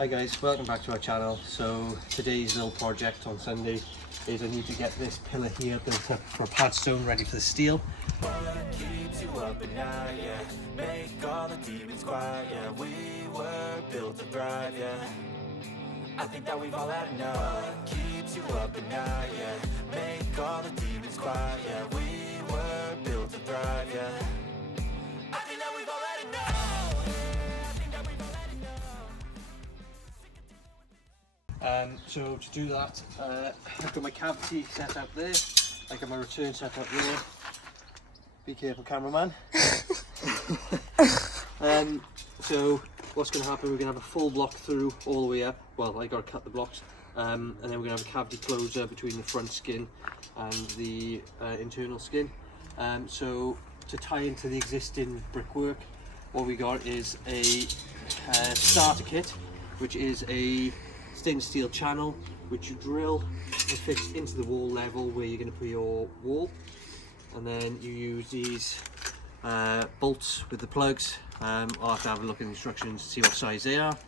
Hi guys, welcome back to our channel. So today's little project on Sunday is I need to get this pillar here built up for pad stone ready for the steel. Keeps you up at night, yeah. Make all the demons quiet, yeah. We were built to thrive, yeah. I think that we've all had enough. Keeps you up at night, yeah. Make all the demons quiet, yeah. We were built to thrive, yeah. I think that we've all had enough. I think that we've all had enough. So to do that, I've got my cavity set out there, I've got my return set up there. Be careful, cameraman. So what's going to happen, we're going to have a full block through all the way up. Well, I got to cut the blocks, and then we're going to have a cavity closer between the front skin and the internal skin. So to tie into the existing brickwork, what we got is a starter kit, which is a stainless steel channel which you drill and fix into the wall level where you're going to put your wall, and then you use these bolts with the plugs. I'll have to have a look at the instructions to see what size they are,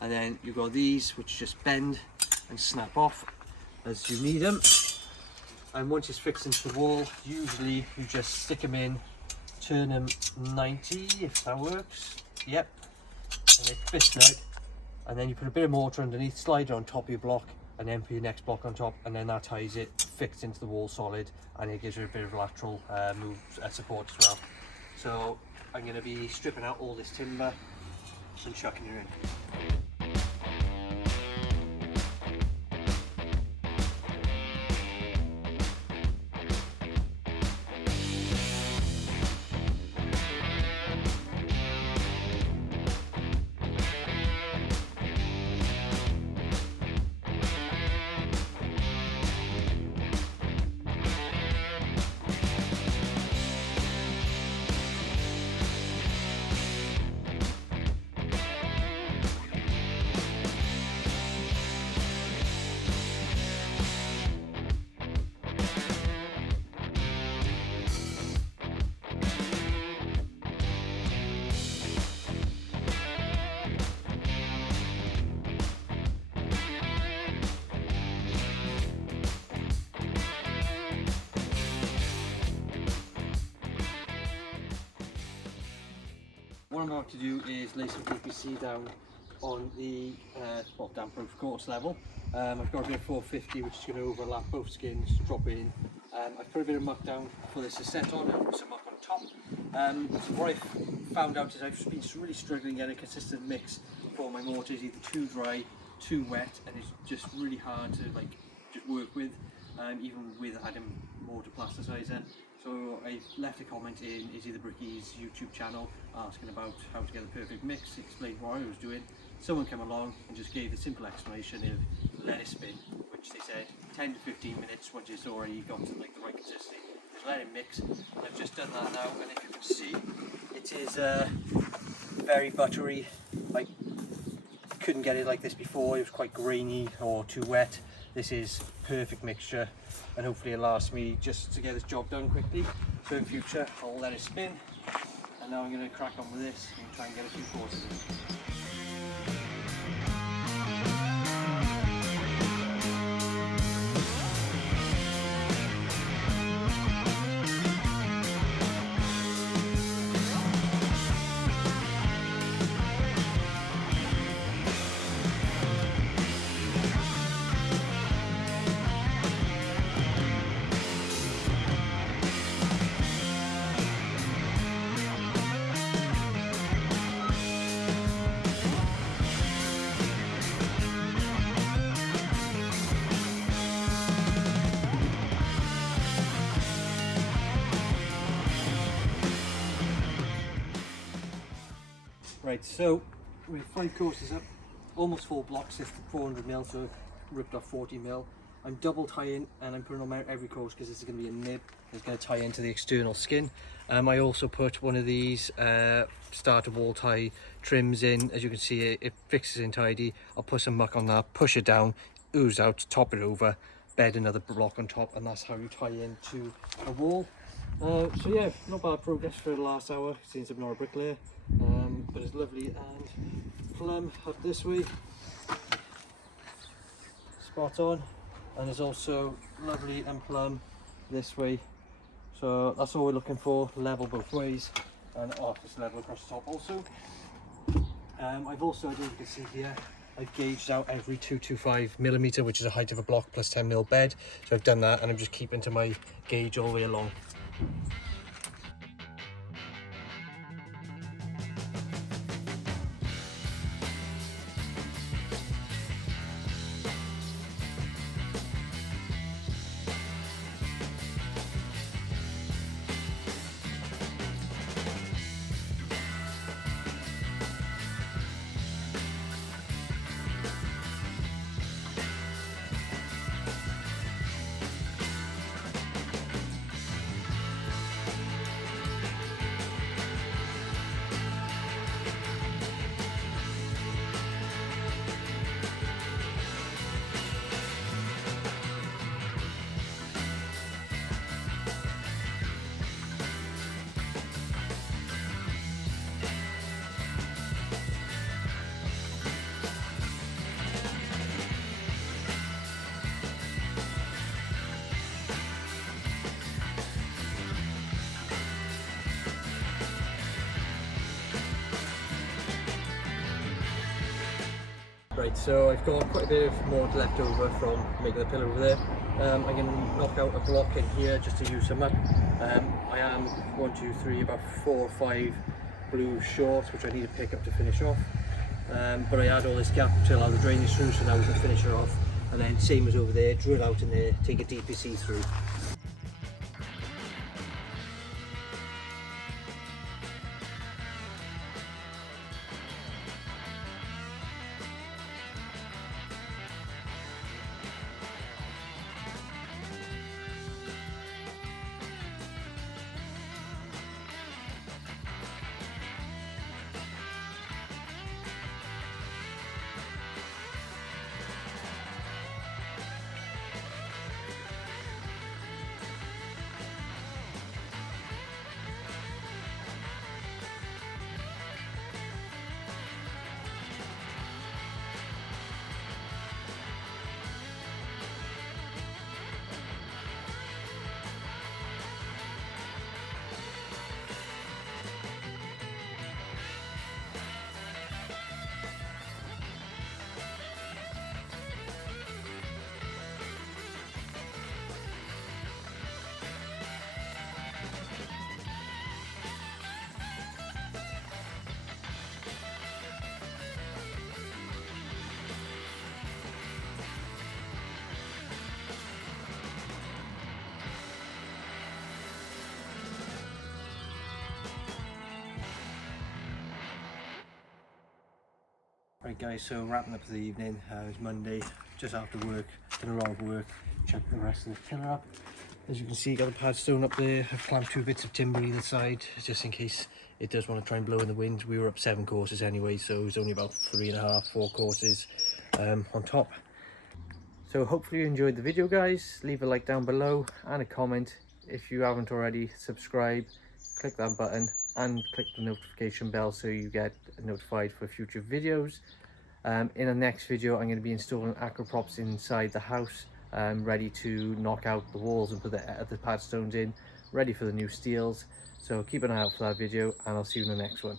and then you've got these which just bend and snap off as you need them. And once it's fixed into the wall, usually you just stick them in, turn them 90 if that works, yep, and they fit tight. And then you put a bit of mortar underneath, slide it on top of your block, and then put your next block on top, and then that ties it fixed into the wall solid, and it gives you a bit of lateral support as well. So I'm going to be stripping out all this timber and chucking it in. What I'm about to do is lay some PPC down on the damp-proof course level. I've got a bit of 450 which is going to overlap both skins, drop it in. I've put a bit of muck down for this to set on and put some muck on top. So what I've found out is I've been really struggling getting a consistent mix for my mortars, either too dry, too wet, and it's just really hard to just work with, even with adding mortar plasticizer. So I left a comment in Izzy the Brickie's YouTube channel asking about how to get the perfect mix, explained what I was doing. Someone came along and just gave the simple explanation of let it spin, which they said 10 to 15 minutes once it's already got to the right consistency. Just let it mix. I've just done that now, and if you can see, it is very buttery. I couldn't get it like this before, it was quite grainy or too wet. This is perfect mixture, and hopefully it'll last me just to get this job done quickly. So in future I'll let it spin, and now I'm going to crack on with this and try and get a few courses in. Right, so we have 5 courses up, almost 4 blocks, it's 400mm, so I've ripped off 40mm. I'm double tying, and I'm putting on every course because this is going to be a nib. It's going to tie into the external skin. I also put one of these starter wall tie trims in. As you can see, it fixes in tidy. I'll put some muck on that, push it down, ooze out, top it over, bed another block on top, and that's how you tie into a wall. So yeah, not bad progress for the last hour since I'm not a bricklayer, but it's lovely and plumb up this way. spot on. And there's also lovely and plumb this way. So that's all we're looking for, level both ways. And it's level across the top also. I've also, I don't know if you can see here, I've gauged out every 225mm, which is the height of a block plus 10mm bed. So I've done that, and I'm just keeping to my gauge all the way along. Right, so I've got quite a bit of mortar left over from making the pillar over there. I'm going to knock out a block in here just to use some up. I am 1, 2, 3, about 4 or 5 blue short, which I need to pick up to finish off. But I had all this gap to allow the drainage through, so now we can finish it off. And then same as over there, drill out in there, take a DPC through. Right guys, so wrapping up for the evening. It was Monday, just after work, done a lot of work, chucked the rest of the pillar up. As you can see, got the pad stone up there. I've clamped 2 bits of timber either side, just in case it does want to try and blow in the wind. We were up 7 courses anyway, so it was only about 3.5, 4 courses on top. So hopefully you enjoyed the video guys. Leave a like down below and a comment. If you haven't already, subscribe, click that button and click the notification bell so you get notified for future videos. In the next video I'm going to be installing acro props inside the house, ready to knock out the walls and put the pad stones in, ready for the new steels. So keep an eye out for that video, and I'll see you in the next one.